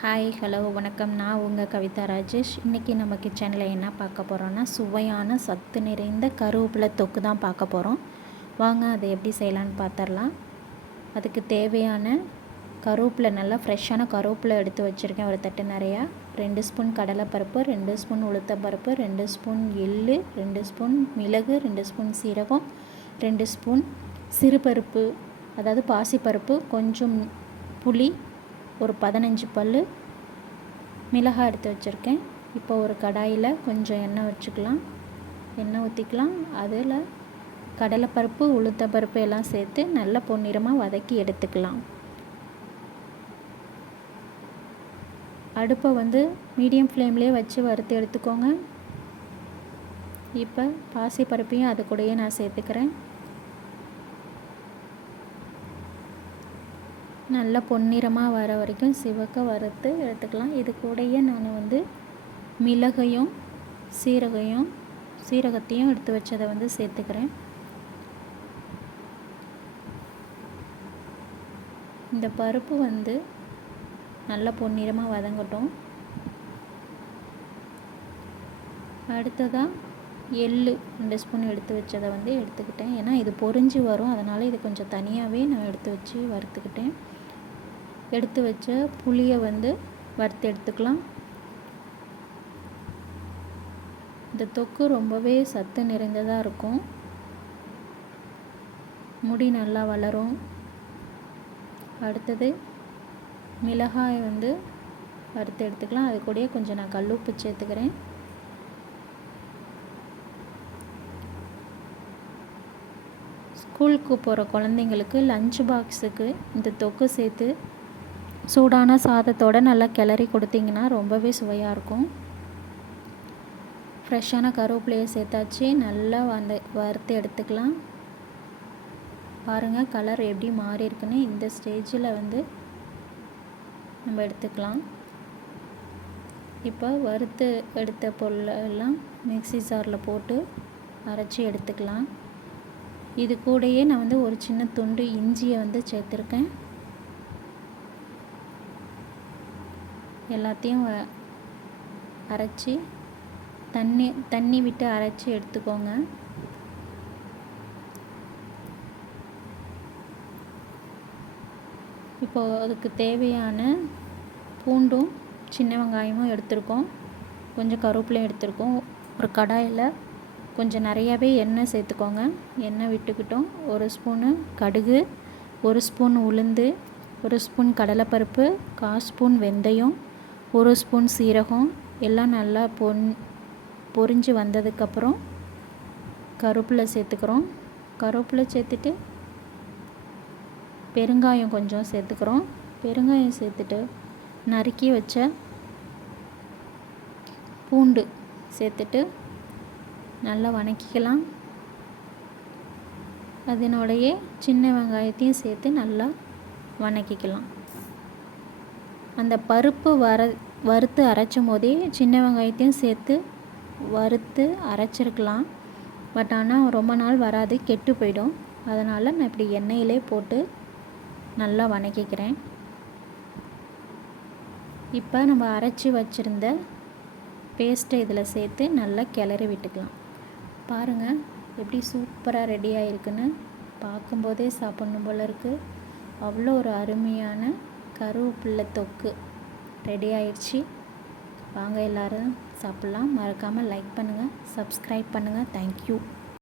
Hi hello வணக்கம். நான் உங்கள் கவிதா ராஜேஷ். இன்றைக்கி நம்ம கிச்சனில் என்ன பார்க்க போகிறோன்னா, சுவையான சத்து நிறைந்த கருவேப்பிலை தொக்கு தான் பார்க்க போகிறோம். வாங்க அதை எப்படி செய்யலான்னு பார்த்துடலாம். அதுக்கு தேவையான கருவேப்பிலை, நல்லா ஃப்ரெஷ்ஷான கருவேப்பிலை எடுத்து வச்சுருக்கேன். ஒரு தட்டு நிறையா 2 ஸ்பூன் கடலைப்பருப்பு, 2 ஸ்பூன் உளுத்தம்பருப்பு, 2 ஸ்பூன் எள்ளு, 2 ஸ்பூன் மிளகு, 2 ஸ்பூன் சீரகம், 2 ஸ்பூன் சிறுபருப்பு அதாவது பாசிப்பருப்பு, கொஞ்சம் புளி, ஒரு 15 பல் மிளகாய் எடுத்து வச்சுருக்கேன். இப்போ ஒரு கடாயில் கொஞ்சம் எண்ணெய் வச்சுக்கலாம். எண்ணெய் ஊற்றிக்கலாம். அதில் கடலைப்பருப்பு, உளுத்தம்பருப்பு எல்லாம் சேர்த்து நல்லா பொன்னிறமாக வதக்கி எடுத்துக்கலாம். அடுப்பை மீடியம் ஃப்ளேம்லேயே வச்சு வறுத்து எடுத்துக்கோங்க. இப்போ பாசிப்பருப்பையும் அது கூடயே நான் சேர்த்துக்கிறேன். நல்லா பொன்னிறமாக வர வரைக்கும் சிவக்க வறுத்து எடுத்துக்கலாம். இது கூடயே நான் மிளகையும் சீரகத்தையும் எடுத்து வச்சதை சேர்த்துக்கிறேன். இந்த பருப்பு நல்லா பொன்னிறமாக வதங்கட்டும். அடுத்ததாக எள்ளு 2 ஸ்பூன் எடுத்து வச்சதை எடுத்துக்கிட்டேன். ஏன்னா இது பொரிஞ்சு வரும், அதனால் இது கொஞ்சம் தனியாகவே நான் எடுத்து வச்சு வறுத்துக்கிட்டேன். எடுத்து வச்ச புளியை வறுத்து எடுத்துக்கலாம். இந்த தொக்கு ரொம்பவே சத்து நிறைந்ததாக இருக்கும். முடி நல்லா வளரும். அடுத்தது மிளகாய் வறுத்து எடுத்துக்கலாம். அது கூடயே கொஞ்சம் நான் கல்லுப்பு சேர்த்துக்கிறேன். ஸ்கூலுக்கு போகிற குழந்தைங்களுக்கு லஞ்ச் பாக்ஸுக்கு இந்த தொக்கு சேர்த்து சூடான சாதத்தோடு நல்லா கிளறி கொடுத்தீங்கன்னா ரொம்பவே சுவையாக இருக்கும். ஃப்ரெஷ்ஷான கருவேப்பிலையை சேர்த்தாச்சு. நல்லா வறுத்து எடுத்துக்கலாம். பாருங்கள் கலர் எப்படி மாறி இருக்குன்னு. இந்த ஸ்டேஜில் நம்ம எடுத்துக்கலாம். இப்போ வறுத்து எடுத்த பொருளெல்லாம் மிக்ஸி ஜாரில் போட்டு அரைச்சி எடுத்துக்கலாம். இது கூடயே நான் ஒரு சின்ன துண்டு இஞ்சியை சேர்த்துருக்கேன். எல்லாத்தையும் அரைச்சி தண்ணி விட்டு அரைச்சி எடுத்துக்கோங்க. இப்போது அதுக்கு தேவையான பூண்டும் சின்ன வெங்காயமும் எடுத்துருக்கோம். கொஞ்சம் கருவேப்பிலையும் எடுத்துருக்கோம். ஒரு கடாயில் கொஞ்சம் நிறையாவே எண்ணெய் சேர்த்துக்கோங்க. எண்ணெய் விட்டுக்கிட்டோம். 1 ஸ்பூனு கடுகு, 1 ஸ்பூன் உளுந்து, 1 ஸ்பூன் கடலைப்பருப்பு, 1/4 ஸ்பூன் வெந்தயம், 1 ஸ்பூன் சீரகம் எல்லாம் நல்லா பொரிஞ்சு வந்ததுக்கப்புறம் கருவேப்பிலை சேர்த்துக்கிறோம். கருவேப்பிலை சேர்த்துட்டு பெருங்காயம் கொஞ்சம் சேர்த்துக்கிறோம். பெருங்காயம் சேர்த்துட்டு நறுக்கி வச்ச பூண்டு சேர்த்துட்டு நல்லா வதக்கிக்கலாம். அதனுடைய சின்ன வெங்காயத்தையும் சேர்த்து நல்லா வதக்கிக்கலாம். அந்த பருப்பு வறுத்து அரைச்சும் போதே சின்ன வெங்காயத்தையும் சேர்த்து வறுத்து அரைச்சிருக்கலாம். பட் ஆனால் ரொம்ப நாள் வராது, கெட்டு போயிடும். அதனால் நான் இப்படி எண்ணெயிலே போட்டு நல்லா வதக்கிக்கிறேன். இப்போ நம்ம அரைச்சி வச்சுருந்த பேஸ்ட்டை இதில் சேர்த்து நல்லா கிளறி விட்டுக்கலாம். பாருங்கள் எப்படி சூப்பராக ரெடி ஆகிருக்குன்னு. பார்க்கும்போதே சாப்பிட்ணும் போல் இருக்குது. அவ்வளோ ஒரு அருமையான கருவேப்பிலை தொக்கு ரெடி ஆயிடுச்சு. வாங்க எல்லோரும் சாப்பிட்லாம். மறக்காமல் லைக் பண்ணுங்கள், சப்ஸ்கிரைப் பண்ணுங்கள். தேங்க்யூ.